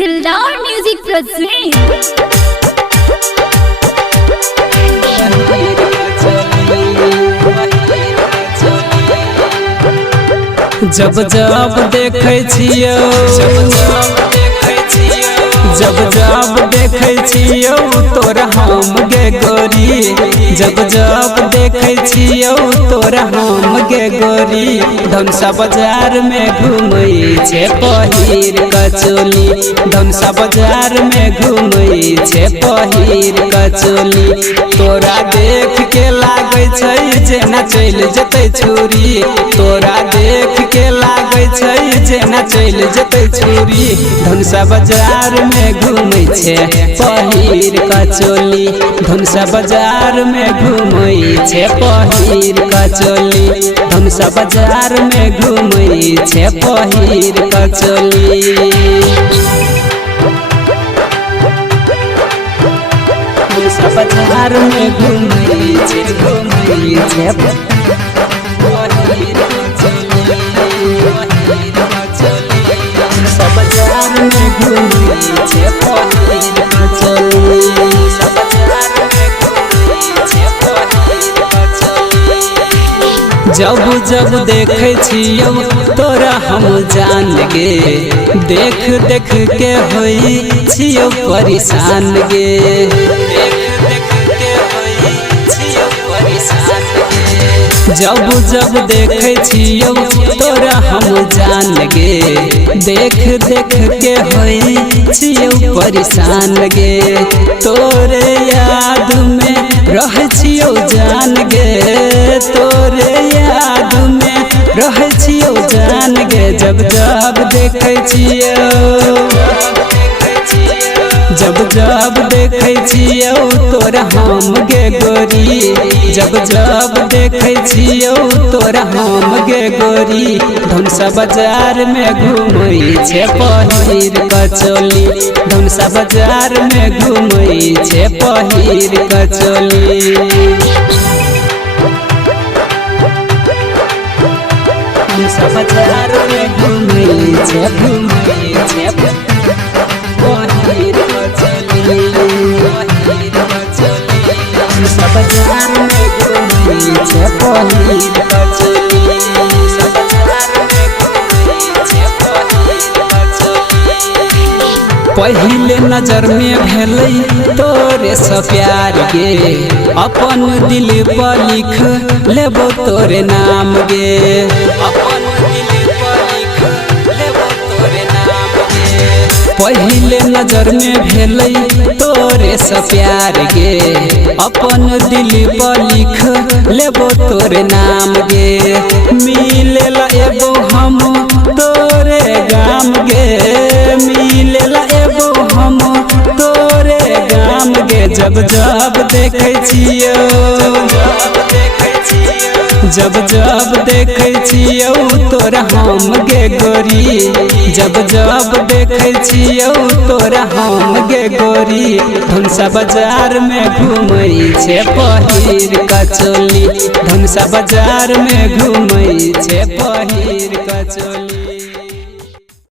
दिलदार music present. जब जब देखे छियो जब जब देखे छियो तोरा हम गे गोरी, जब जब देखे छियो तोरा हम गे गोरी। धनसा बाजार में घूमै छे पहिर कचोली, धनसा बाजार में घूमै छे पहिर कचोली। तोरा देख के लागे छै जेना चल जतै छुरी, तोरा देख के लागे छै जेना चल जतै छुरी। धनसा बाजार में घूमै छे पहिर कचोली, धनसा बाजार में घूमै छे पहिर कचोली, धनसा बाजार में घूमै छे पहिर कचोली। धनसा बाजार में घूमै छे पहिर बाजार में घूमै छे पहिर कचोली, बाजार में घूमै छे पहिर कचोली। जब जब देखे छियो तोरा हम जान गे, देख देख के होई छियो परेशान गे, देख देख के होई छियो परेशान गे। जब जब देखे छियो तोरा हम जान गे, देख देख के होई छियो परेशान गे। तोरे याद में रह छियो जान गे, तोरे याद में रह छियो जान गे। जब जब देखे छियो जब जब देखे छियो तोरा हम गे गोरी, जब जब देखे छियो तोरा हम गे गोरी। धनसा बाजार में घूमै छे पहिर कचोली, धनसा बाजार में घूमै छे पहिर कचोली। धनसा बाजार में घूमै छे पहिर कचोली, धनसा बाजार में घूमै छे पहिर कचोली, बाजार में घूमै छे पहिर कचोली। पहिले नजर में भेलै तोरे से प्यार गे, अपन दिल पर लिख लेबो तोरे नाम गे, अपन दिल पर लिख लेबो तोरे नाम गे। पहिले नजर में भेलै तोरे से प्यार गे, अपन दिल पर लिख लेबो तोरे नाम गे। मिलेला एगो हम तोरे गाम गे, मिलेला एगो हम तोरे गाम गे। जब जब देखे छियो जब जब देखे छियो तोरा हम गे गोरी, जब जब देखे छियो तोरा हम गे गोरी। धनसा बाजार में घूमै छे पहिर कचोली, धनसा बाजार में घूमै छे पहिर कचोली।